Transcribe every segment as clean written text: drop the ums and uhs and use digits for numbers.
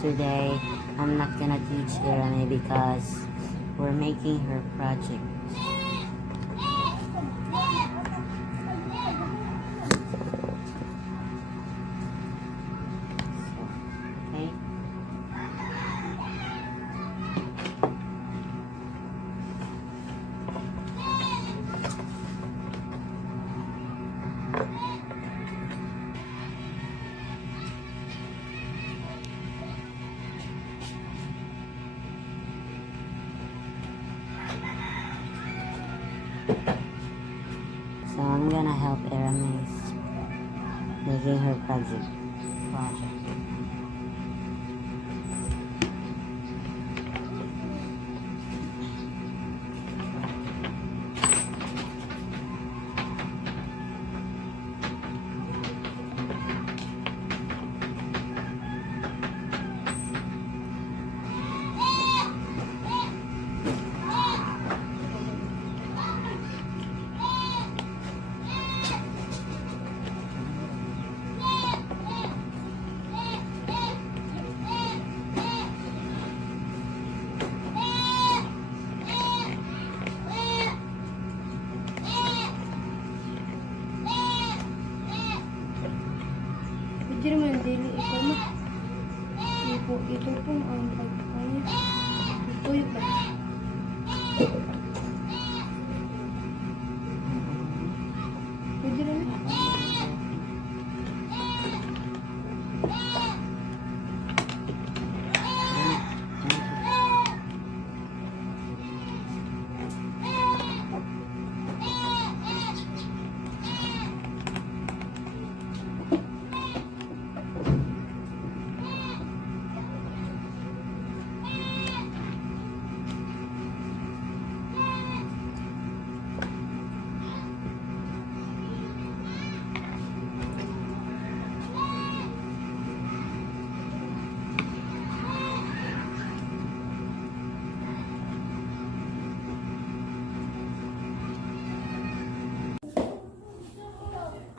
today I'm not gonna teach Irene because we're making her project. Okay. So I'm gonna help Aramis making her project. Jadi naman dili ito mo. Ito po ang pagkain. Ito yung ba? Pwede rin.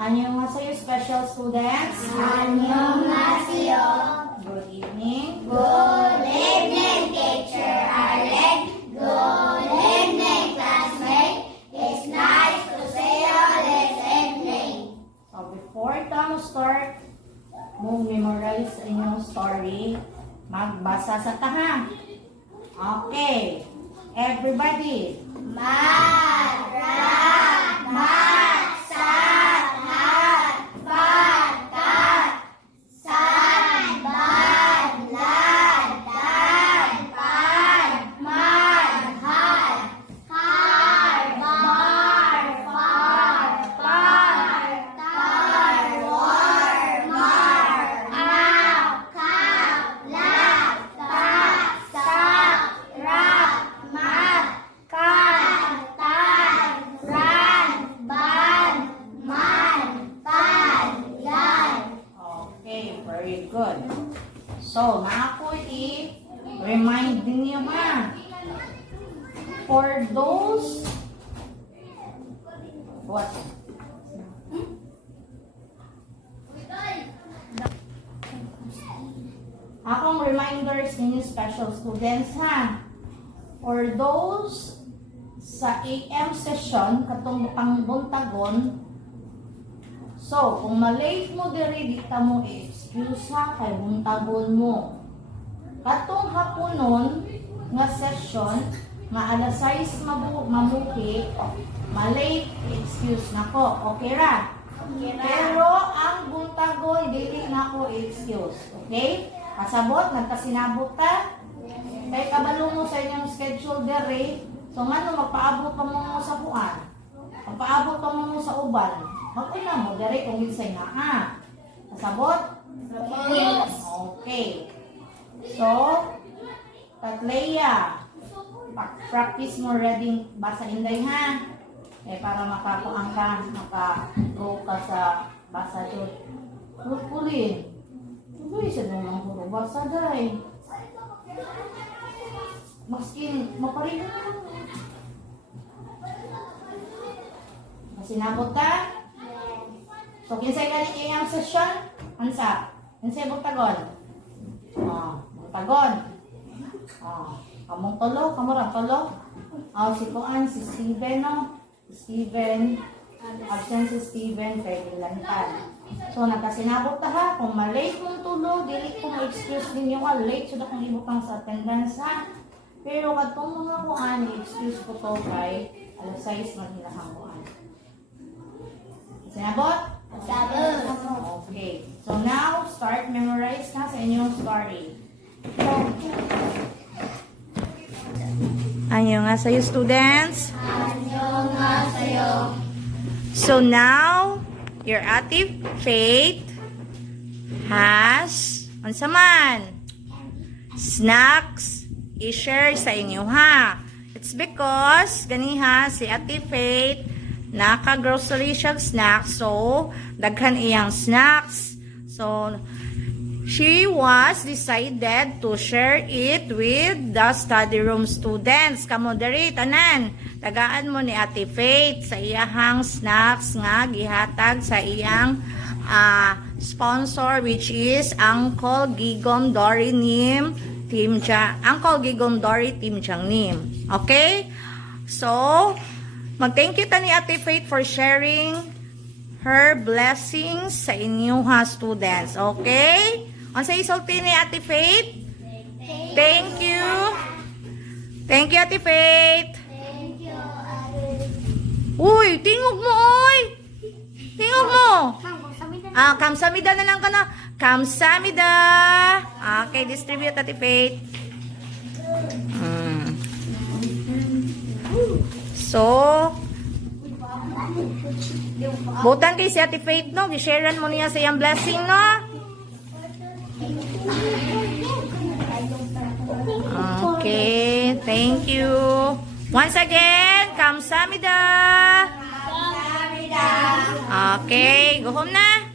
Annyeonghaseyo special students. Annyeonghaseyo. Good evening. Good evening, teacher Alec. Good evening, classmate. It's nice to see you this evening. So before tayo start, mong memorize sa inyong story, magbasa sa taha. Okay. Everybody. Mat, rat, mat, sat, hat, fat, tat, san, bad, lad, dad, pad, mad, had, har, bar, far, par, tar, war, mar, out, cap, lap, tap, sak, rap, mat, kan, tan, ran, ban, man, tan, yan. Okay, very good. So, na ako i-remind niyo ha. For those what? Akong reminders ninyo special students ha. For those sa AM session katong pangbuntagon, so kung malate mo diri di ta mo excuse ha kay buntagon mo. Katong haponon nga session nga alas 6 mamuhi, malate excuse nako. Okay ra? Pero ang buntagon dili nako excuse. Okay? Pasabot nagkasinabot ta. Kay kabalo mo sa inyong schedule dere, so ngano magpaabot pa mo sa buwan. Magpaabot pa mo sa uban. Mag-una mo dere kung ginsay na ha. Pasabot? Okay. So, Tatleya, practice mo reading basa inday ha. Para makakuang ka, maka-go ka sa basa doon. Pulpulin. Uy, isa naman puro basa day. Maskin, maparin mo. Masinabot ka? So, kinsay ka ni iyang session? Ansa? Kinsay buktagon? Buntagon. Kamong tolo, kamurang tolo. Si Kuan, si Steven, no? Steven, absent si Steven, kay Dilantan. So, nakasinabot ta ha, kung malate mong tulo, dili ko ma-excuse ninyo ka, late, so na kung ibutang sa attendance ha. Pero katong mga kuan, excuse ko to kay alas 6 man hilahang kuan. Sinabot? Okay. So now, start memorize na sa inyong story. Anyo nga sa'yo, students? Anyo nga sa'yo. So now, your Ate Faith has, unsa man, snacks i-share sa inyo ha. It's because, ganiha, si Ate Faith, naka-grocery siya snacks, so, daghan iyang snacks. So, she was decided to share it with the study room students. Kamo diri tanan, tagaan mo ni Ate Faith sa iyahang snacks nga gihatag sa iyang sponsor, which is Uncle Gigom Dory Nim Team Cha. Uncle Gigom Dory Team Chang Nim. Okay? So, mag-thank you ta ni Ate Faith for sharing her blessings sa inyo ha, students. Okay? Ang sa isulti ni Ate Faith? Thank you. Thank you, Ate Faith. Thank you, Ate. Uy, tingog mo, oy. Tingog mo. Kamsamida na lang ka na. Kamsamida. Okay, distribute, Ate Faith. So, butan kay si Ate Faith, no? Gisharean mo niya sa iyang blessing, no? Okay, thank you. Once again, kamsamida. Kamsahamnida. Okay, go home na.